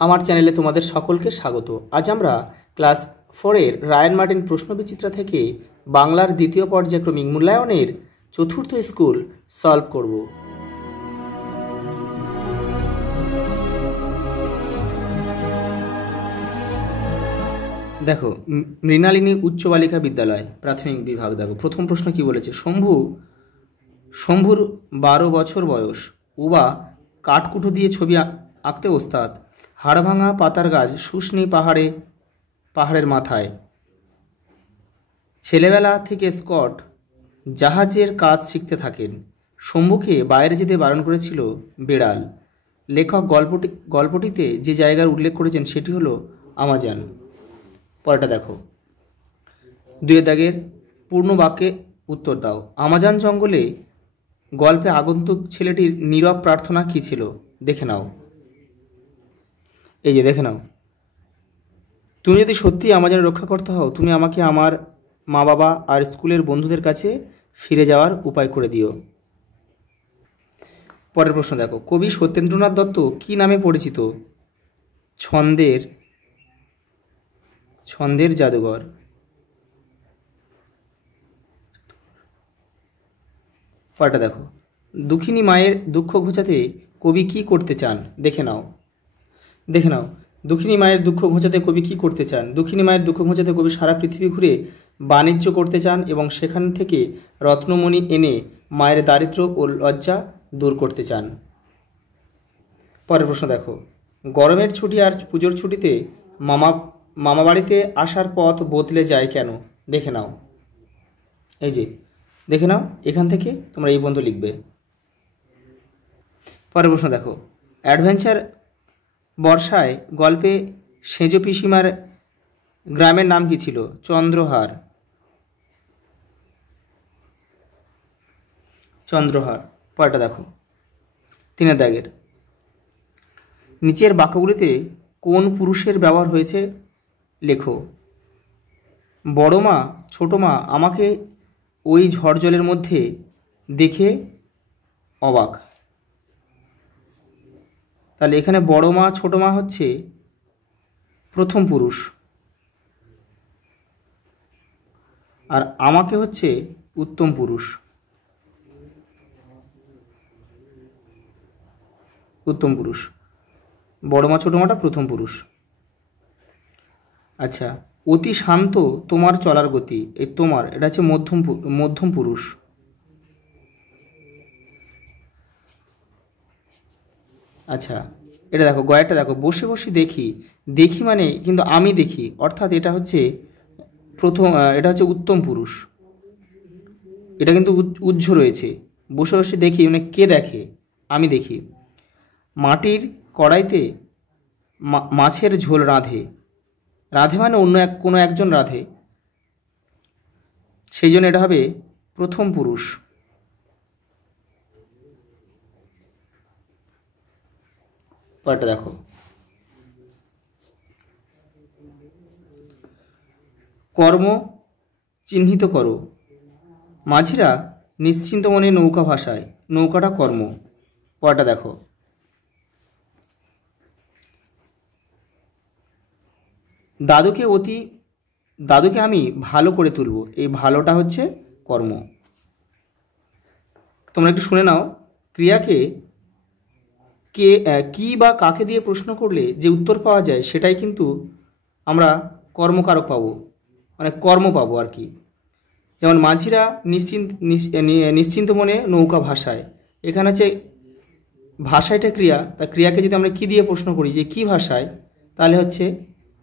আমার চ্যানেলে তোমাদের সকলকে স্বাগত। আজ আমরা ক্লাস 4-এর রায়ান মার্টিন প্রশ্নবিচিত্রা থেকে বাংলার দ্বিতীয় পর্যায়ক্রমিক মূল্যায়নের চতুর্থ স্কুল সলভ করব। দেখো, মৃণালিনী উচ্চ বালিকা বিদ্যালয় প্রাথমিক বিভাগ। দেখো প্রথম প্রশ্ন কি বলেছে। শম্ভুর 12 বছর বয়স। উবা কাঠকুটো দিয়ে ছবি আঁকতে ওস্তাদ। হাড়ভাঙা পাতার গাছ শুষ্নি পাহাড়ের মাথায়। ছেলেবেলা থেকে স্কট জাহাজের কাজ শিখতে থাকেন। শম্ভুকে বাইরে যেতে বারণ করেছিল বেড়াল। লেখক গল্পটিতে যে জায়গার উল্লেখ করেছেন সেটি হলো আমাজন। পরেরটা দেখো, 2 দাগের পূর্ণ বাক্যে উত্তর দাও। আমাজন জঙ্গলে গল্পে আগন্তুক ছেলেটির নীরব প্রার্থনা কী ছিল? দেখে নাও। এই যে দেখে নাও, তুমি যদি সত্যি আমাজনের রক্ষাকর্তা হও, তুমি আমাকে আমার মা বাবা আর স্কুলের বন্ধুদের কাছে ফিরে যাওয়ার উপায় করে দিও। পরের প্রশ্ন দেখো, কবি সত্যেন্দ্রনাথ দত্ত কি নামে পরিচিত? ছন্দের জাদুঘর। পরেরটা দেখো, দুঃখিনী মায়ের দুঃখ ঘোচাতে কবি কি করতে চান? দেখে নাও। দুঃখিনী মায়ের দুঃখ ঘোচাতে কবি কি করতে চান? দুঃখিনী মায়ের দুঃখ ঘোচাতে কবি সারা পৃথিবী ঘুরে বাণিজ্য করতে চান এবং সেখান থেকে রত্নমণি এনে মায়ের দারিদ্র্য ও লজ্জা দূর করতে চান। পরের প্রশ্ন দেখো, গরমের ছুটি আর পুজোর ছুটিতে মামা বাড়িতে আসার পথ বদলে যায় কেন? দেখে নাও। এই যে দেখে নাও, এখান থেকে তোমরা এই পর্যন্ত লিখবে। পরের প্রশ্ন দেখো, অ্যাডভেঞ্চার বর্ষায় গল্পে সেজ পিসিমার গ্রামের নাম কি ছিল? চন্দ্রহার। পরেরটা দেখো, 3 দাগের নিচের বাক্যগুলিতে কোন পুরুষের ব্যবহার হয়েছে লেখো। বড় মা ছোট মা আমাকে ওই ঝড় জলের মধ্যে দেখে অবাক। তাহলে এখানে বড় মা ছোট মা হচ্ছে প্রথম পুরুষ, আর আমাকে হচ্ছে উত্তম পুরুষ। বড় মা ছোট মাটা প্রথম পুরুষ। আচ্ছা, অতি শান্ত তোমার চলার গতি, এই তোমার এটা হচ্ছে মধ্যম পুরুষ। আচ্ছা, এটা দেখো, গয়ারটা দেখো, বসে বসে দেখি মানে কিন্তু আমি দেখি, অর্থাৎ এটা হচ্ছে উত্তম পুরুষ। এটা কিন্তু উজ্জ রয়েছে। বসে বসে দেখি মানে কে দেখে? আমি দেখি। মাটির কড়াইতে মাছের ঝোল রাঁধে মানে কোনো একজন রাঁধে, সেই জন্য এটা হবে প্রথম পুরুষ। পরেরটা দেখো, কর্ম চিহ্নিত করো। মাঝিরা নিশ্চিন্ত মনে নৌকা ভাসায়, নৌকাটা কর্ম। পরেরটা দেখো, দাদুকে আমি ভালো করে তুলব, এই ভালোটা হচ্ছে কর্ম। তোমরা একটু শুনে নাও, ক্রিয়াকে কি বা কাকে দিয়ে প্রশ্ন করলে যে উত্তর পাওয়া যায় সেটাই কিন্তু আমরা কর্মকারক পাবো, মানে কর্ম পাবো আর কি। যেমন মাঝিরা নিশ্চিন্ত মনে নৌকা ভাসায়, এখানে হচ্ছে ভাষাটা ক্রিয়া, তা ক্রিয়াকে যদি আমরা কি দিয়ে প্রশ্ন করি যে কি ভাষায়, তাহলে হচ্ছে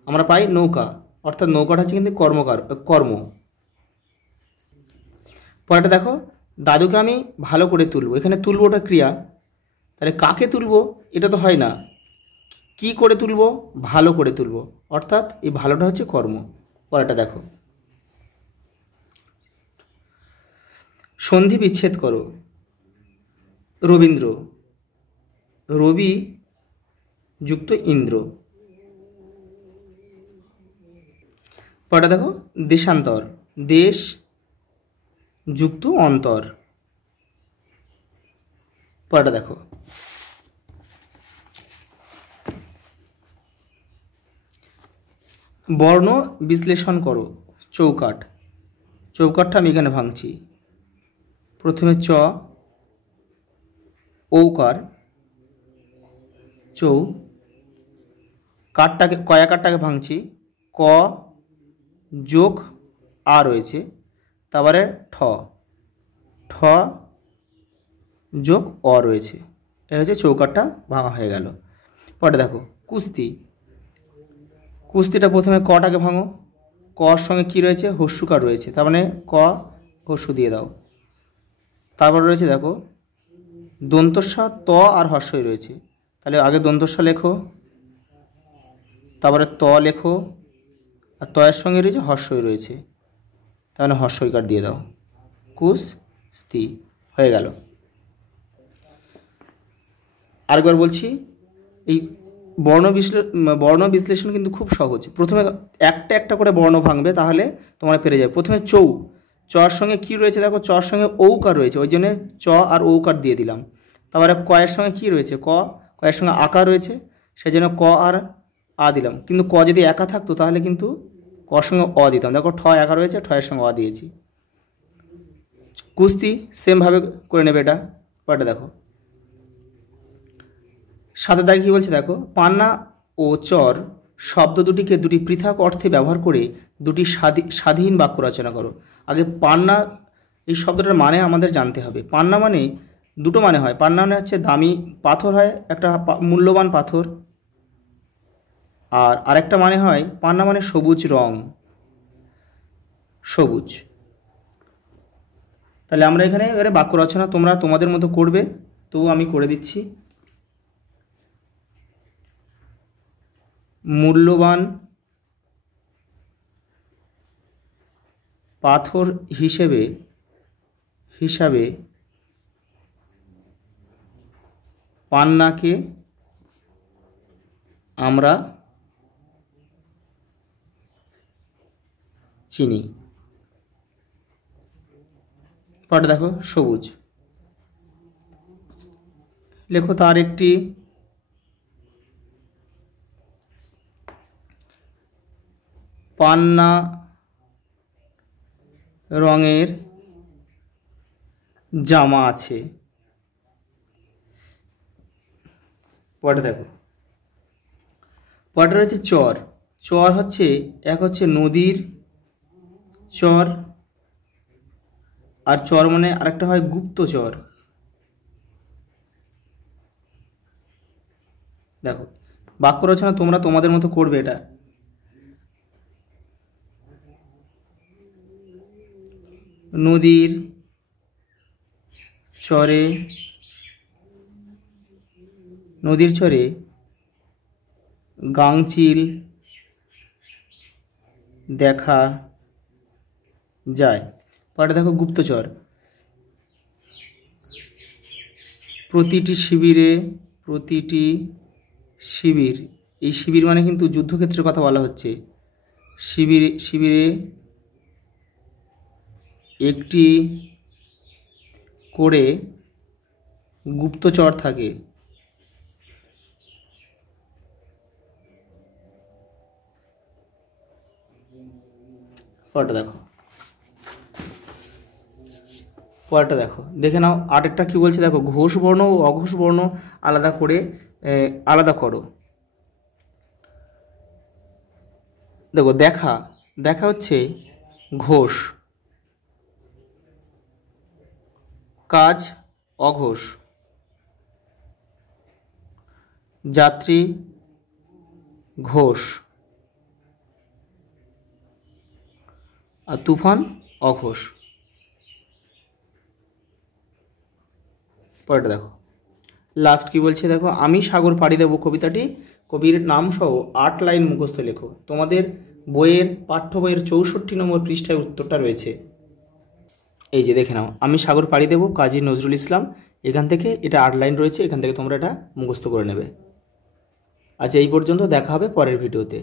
আমরা পাই নৌকা, অর্থাৎ নৌকাটা হচ্ছে কিন্তু কর্ম। পরেরটা দেখো, দাদুকে আমি ভালো করে তুলবো, এখানে তুলবোটা ক্রিয়া, তাহলে কাকে তুলবো এটা তো হয় না, কি করে তুলবো? ভালো করে তুলবো, অর্থাৎ এই ভালোটা হচ্ছে কর্ম। পরেরটা দেখো, সন্ধি বিচ্ছেদ করো। রবীন্দ্র, রবি যুক্ত ইন্দ্র। পরেরটা দেখো, দেশান্তর, দেশ যুক্ত অন্তর। পরেরটা দেখো, বর্ণ বিশ্লেষণ করো। চৌকাঠ, চৌকাঠটা আমি এখানে ভাঙছি। প্রথমে চ, ঔকার, চৌ, কাঠটাকে কয়াকারটাকে ভাঙছি। ক যোগ আ রয়েছে, তারপরে ঠ, ঠ যোগ অ রয়েছে। এটা হচ্ছে চৌকাঠটা ভাঙা হয়ে গেল। পরে দেখো কুস্তি, কুস্তিটা প্রথমে কটাকে ভাঙো। কর সঙ্গে কী রয়েছে? হস্যুকার রয়েছে, তার মানে ক হস্যু দিয়ে দাও। তারপর রয়েছে দেখো দন্তস্ব ত আর হর্ষই রয়েছে, তাহলে আগে দন্তস্ব লেখো, তারপরে ত লেখো, আর তয়ের সঙ্গে রয়েছে হর্ষই রয়েছে, তাহলে হর্ষইকার দিয়ে দাও। কুস্তি হয়ে গেল। আরেকবার বলছি, এই বর্ণ বিশ্লেষণ কিন্তু খুব সহজ। প্রথমে একটা একটা করে বর্ণ ভাঙবে, তাহলে তোমরা পেরে যাবে। প্রথমে চৌ, চর সঙ্গে কী রয়েছে দেখো, চর সঙ্গে ঔকার রয়েছে, ওই জন্যে চ আর ঔকার দিয়ে দিলাম। তারপরে কয়ের সঙ্গে কী রয়েছে? কয়ের সঙ্গে আকার রয়েছে, সেই জন্য ক আর আ দিলাম। কিন্তু ক যদি একা থাকতো তাহলে কিন্তু কর সঙ্গে অ দিতাম। দেখো ঠ একা রয়েছে, ঠয়ের সঙ্গে অ দিয়েছি। কুস্তি সেমভাবে করে নেবে এটা। পরটা দেখো সাথে দাগে কী বলছে দেখো, পান্না ও চর শব্দ দুটিকে দুটি পৃথক অর্থে ব্যবহার করে দুটি স্বাধীন বাক্য রচনা করো। আগে পান্না এই শব্দটার মানে আমাদের জানতে হবে। পান্না মানে দুটো মানে হয়। পান্না মানে হচ্ছে দামি পাথর হয়, একটা মূল্যবান পাথর, আর আরেকটা মানে হয় পান্না মানে সবুজ রং, সবুজ। তাহলে আমরা এখানে এবারে বাক্য রচনা তোমরা তোমাদের মতো করবে, তো আমি করে দিচ্ছি। মূল্যবান পাথর হিসেবে পান্নাকে আমরা চিনি। পরে দেখো সবুজ লেখো, তার একটি পান্না রঙের জামা আছে। পরে দেখো পরে রয়েছে চর। চর হচ্ছে এক হচ্ছে নদীর চর, আর চর মানে আরেকটা হয় গুপ্তচর। দেখো বাক্য রচনা তোমরা তোমাদের মতো করবে এটা। নদীর চরে গাংচিল দেখা যায়। পরে দেখো গুপ্তচর, প্রতিটি শিবির, এই শিবির মানে কিন্তু যুদ্ধক্ষেত্রের কথা বলা হচ্ছে। শিবিরে একটি করে গুপ্তচর থাকে। পরেরটা দেখো দেখে নাও। আরেকটা কি বলছে দেখো, ঘোষ বর্ণ ও অঘোষ বর্ণ আলাদা করো। দেখো দেখা হচ্ছে ঘোষ, কাজ অঘোষ, যাত্রী ঘোষ, আর তুফান অঘোষ। পরেরটা দেখো লাস্ট কি বলছে দেখো, আমি সাগর পাড়ি দেব কবিতাটি কবির নাম সহ 8 লাইন মুখস্থ লেখো। তোমাদের বইয়ের পাঠ্য বইয়ের 64 নম্বর পৃষ্ঠায় উত্তরটা রয়েছে। এই যে দেখে নাও, আমি সাগর পাড়ি দেব কাজী নজরুল ইসলাম, এখান থেকে এটা 8 লাইন রয়েছে, এখান থেকে তোমরা এটা মুখস্থ করে নেবে। আচ্ছা এই পর্যন্ত, দেখা হবে পরের ভিডিওতে।